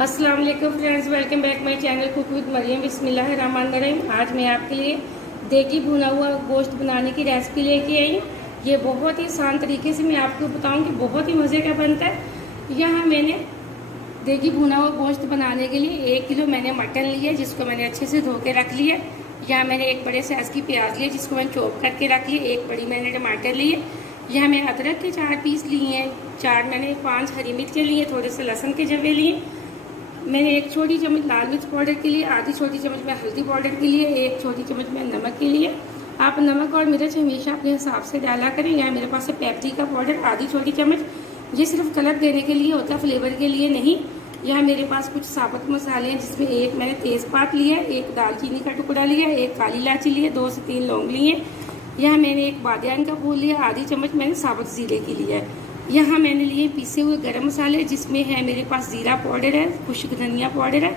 अस्सलाम वालेकुम friends, welcome back my channel cook with Mariyam. बिस्मिल्लाहिर्रहमानिर्रहीम। आज मैं आपके लिए देगी भुना हुआ गोश्त बनाने की रेसिपी लेके आई हूँ। ये बहुत ही आसान तरीके से मैं आपको बताऊँगी, बहुत ही मज़े का बनता है। यहाँ मैंने देगी भुना हुआ गोश्त बनाने के लिए 1 किलो मैंने मटन लिया, जिसको मैंने अच्छे से धो के रख लिया। यहाँ मैंने एक बड़े साइज़ की प्याज ली, जिसको मैंने चॉप करके रख लिया। एक बड़ी मैंने टमाटर लिए। यहाँ मैं अदरक के 4 पीस लिए हैं। 4 मैंने 5 हरी मिर्चें लिए, थोड़े से लहसुन के जवे लिए। मैंने 1 छोटी चम्मच लाल मिर्च पाउडर के लिए, आधी छोटी चम्मच में हल्दी पाउडर के लिए, 1 छोटी चम्मच में नमक के लिए। आप नमक और मिर्च हमेशा अपने हिसाब से डाला करें। यहाँ मेरे पास है पेपरिका पाउडर आधी छोटी चम्मच, ये सिर्फ कलर देने के लिए होता है, फ्लेवर के लिए नहीं। यहाँ मेरे पास कुछ साबुत मसाले हैं, जिसमें एक मैंने तेज़पात लिया, एक दालचीनी का टुकड़ा लिया, एक काली इलायची लिए, 2 से 3 लौंग लिए। यहाँ मैंने एक बादियान का फूल लिया, आधी चम्मच मैंने साबुत जीरे की लिया है। यहाँ मैंने लिए पीसे हुए गरम मसाले, जिसमें है मेरे पास जीरा पाउडर है, खुश्क धनिया पाउडर है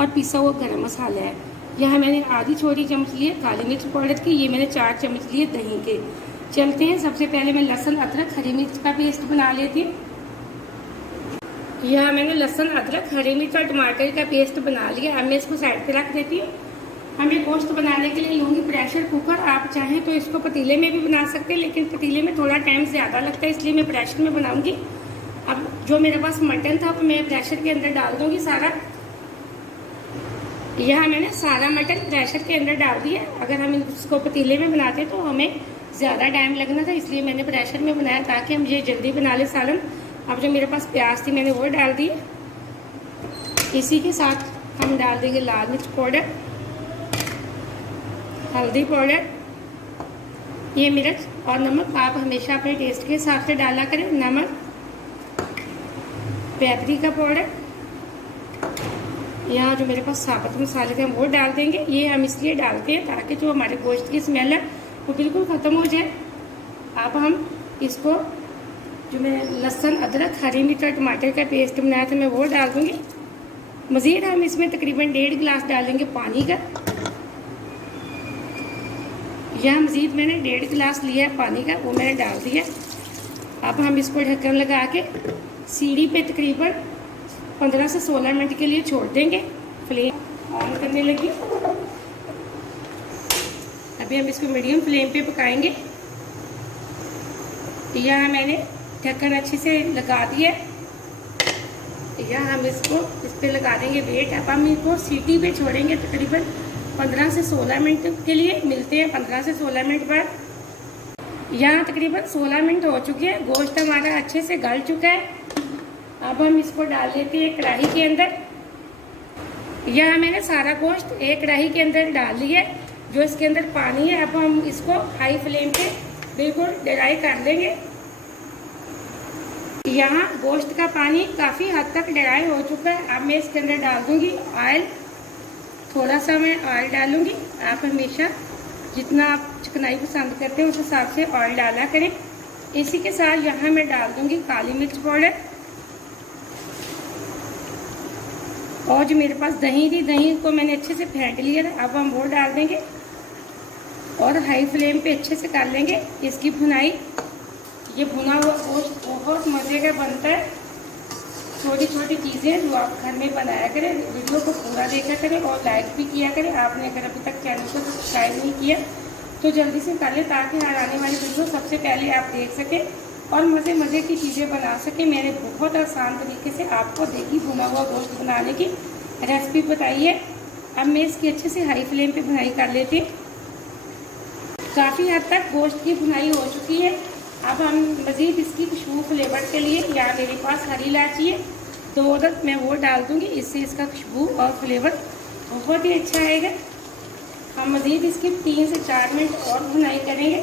और पिसा हुआ गरम मसाला है। यहाँ मैंने आधी छोटी चम्मच लिए काली मिर्च पाउडर की। ये मैंने 4 चम्मच लिए दही के। चलते हैं, सबसे पहले मैं लहसुन अदरक हरी मिर्च का पेस्ट बना लेती हूँ। यहाँ मैंने लहसुन अदरक हरी मिर्च और टमाटर का पेस्ट बना लिया। अब मैं इसको साइड पे रख देती हूँ। हमें गोश्त बनाने के लिए लूँगी प्रेशर कुकर। आप चाहें तो इसको पतीले में भी बना सकते हैं, लेकिन पतीले में थोड़ा टाइम ज़्यादा लगता है, इसलिए मैं प्रेशर में बनाऊँगी। अब जो मेरे पास मटन था वो मैं प्रेशर के अंदर डाल दूँगी सारा। यहाँ मैंने सारा मटन प्रेशर के अंदर डाल दिया। अगर हम इसको पतीले में बनाते तो हमें ज़्यादा टाइम लगना था, इसलिए मैंने प्रेशर में बनाया ताकि हम ये जल्दी बना ले सालन। अब जो मेरे पास प्याज थी मैंने वो डाल दी। इसी के साथ हम डाल देंगे लाल मिर्च पाउडर, हल्दी पाउडर, ये मिर्च और नमक आप हमेशा अपने टेस्ट के हिसाब से डाला करें। नमक, पेपरिका पाउडर, यहाँ जो मेरे पास साबुत मसाले थे हम वो डाल देंगे। ये हम इसलिए डालते हैं ताकि जो हमारे गोश्त की स्मेल है वो बिल्कुल ख़त्म हो जाए। अब हम इसको जो मैं लहसुन अदरक हरी मिर्च और टमाटर का पेस्ट बनाया था मैं वो डाल दूँगी। मज़ीद हम इसमें तकरीबन 1.5 गिलास डालेंगे पानी का। यह मज़ीद मैंने 1.5 गिलास लिया है पानी का, वो मैंने डाल दिया। अब हम इसको ढक्कन लगा के सीढ़ी पे तकरीबन 15 से 16 मिनट के लिए छोड़ देंगे। फ्लेम ऑन करने लगी। अभी हम इसको मीडियम फ्लेम पे पकाएंगे। यहाँ मैंने ढक्कन अच्छे से लगा दिया। यहाँ हम इसको इस पर लगा देंगे वेट। अब हम इसको सीटी पे छोड़ेंगे तकरीबन 15 से 16 मिनट के लिए। मिलते हैं 15 से 16 मिनट बाद। यहाँ तकरीबन 16 मिनट हो चुके हैं, गोश्त हमारा अच्छे से गल चुका है। अब हम इसको डाल देते हैं कढ़ाई के अंदर। यहाँ मैंने सारा गोश्त एक कढ़ाई के अंदर डाल लिया है। जो इसके अंदर पानी है अब हम इसको हाई फ्लेम पे बिल्कुल ड्राई कर देंगे। यहाँ गोश्त का पानी काफ़ी हद तक ड्राई हो चुका है। अब मैं इसके अंदर डाल दूँगी ऑयल। थोड़ा सा मैं ऑयल डालूंगी। आप हमेशा जितना आप चिकनाई पसंद करते हैं उस हिसाब से ऑयल डाला करें। इसी के साथ यहाँ मैं डाल दूंगी काली मिर्च पाउडर। और जो मेरे पास दही थी, दही को मैंने अच्छे से फेंट लिया था, अब हम वो डाल देंगे और हाई फ्लेम पे अच्छे से कर लेंगे इसकी भुनाई। ये भुना हुआ गोश्त बहुत मज़े का बनता है। छोटी छोटी चीज़ें जो आप घर में बनाया करें, वीडियो को पूरा देखा करें और लाइक भी किया करें। आपने अगर अभी तक चैनल को सब्सक्राइब नहीं किया तो जल्दी से कर लें, ताकि हर आने वाली वीडियो सबसे पहले आप देख सकें और मज़े की चीज़ें बना सकें। मैंने बहुत आसान तरीके से आपको देगी भुना हुआ गोश्त बनाने की रेसिपी बताई है। अब मैं इसकी अच्छे से हाई फ्लेम पर भुनाई कर लेती हूँ। काफ़ी हद तक गोश्त की भुनाई हो चुकी है। अब हम मज़ीद इसकी खुशबू फ्लेवर के लिए, यहाँ मेरे पास हरी इलायची है 2 अदद, मैं वो डाल दूँगी। इससे इसका खुशबू और फ्लेवर बहुत ही अच्छा आएगा। हम मज़ीद इसकी 3 से 4 मिनट और भुनाई करेंगे।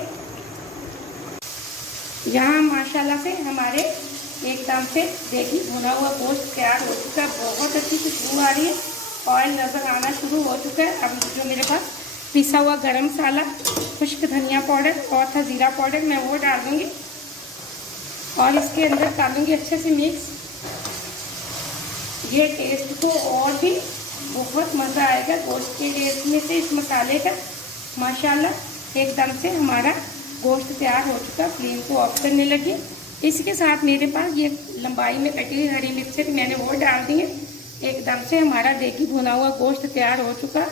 यहाँ माशाल्लाह से हमारे एकदम से देखिए भुना हुआ गोश्त तैयार हो चुका है। बहुत अच्छी खुशबू आ रही है, ऑयल नज़र आना शुरू हो चुका है। अब जो मेरे पास पिसा हुआ गरम मसाला, खुश्क धनिया पाउडर और जीरा पाउडर मैं वो डाल दूँगी और इसके अंदर डालूँगी अच्छे से मिक्स। ये टेस्ट को और भी बहुत मज़ा आएगा गोश्त के टेस्ट में से, इस मसाले का। माशाल्लाह एकदम से हमारा गोश्त तैयार हो चुका। फ्लेम को ऑफ करने लगी। इसके साथ मेरे पास ये लंबाई में कटी हुई हरी मिर्च मैंने वो डाल दी है। एकदम से हमारा देगी भुना हुआ गोश्त तैयार हो चुका।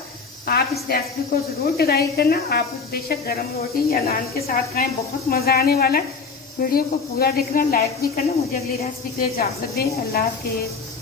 आप इस रेसिपी को ज़रूर ट्राई करना। आप बेशक गर्म रोटी या नान के साथ खाएं, बहुत मज़ा आने वाला है। वीडियो को पूरा देखना, लाइक भी करना। मुझे अगली रेसिपी के लिए इजाज़त दें। अल्लाह हाफिज़।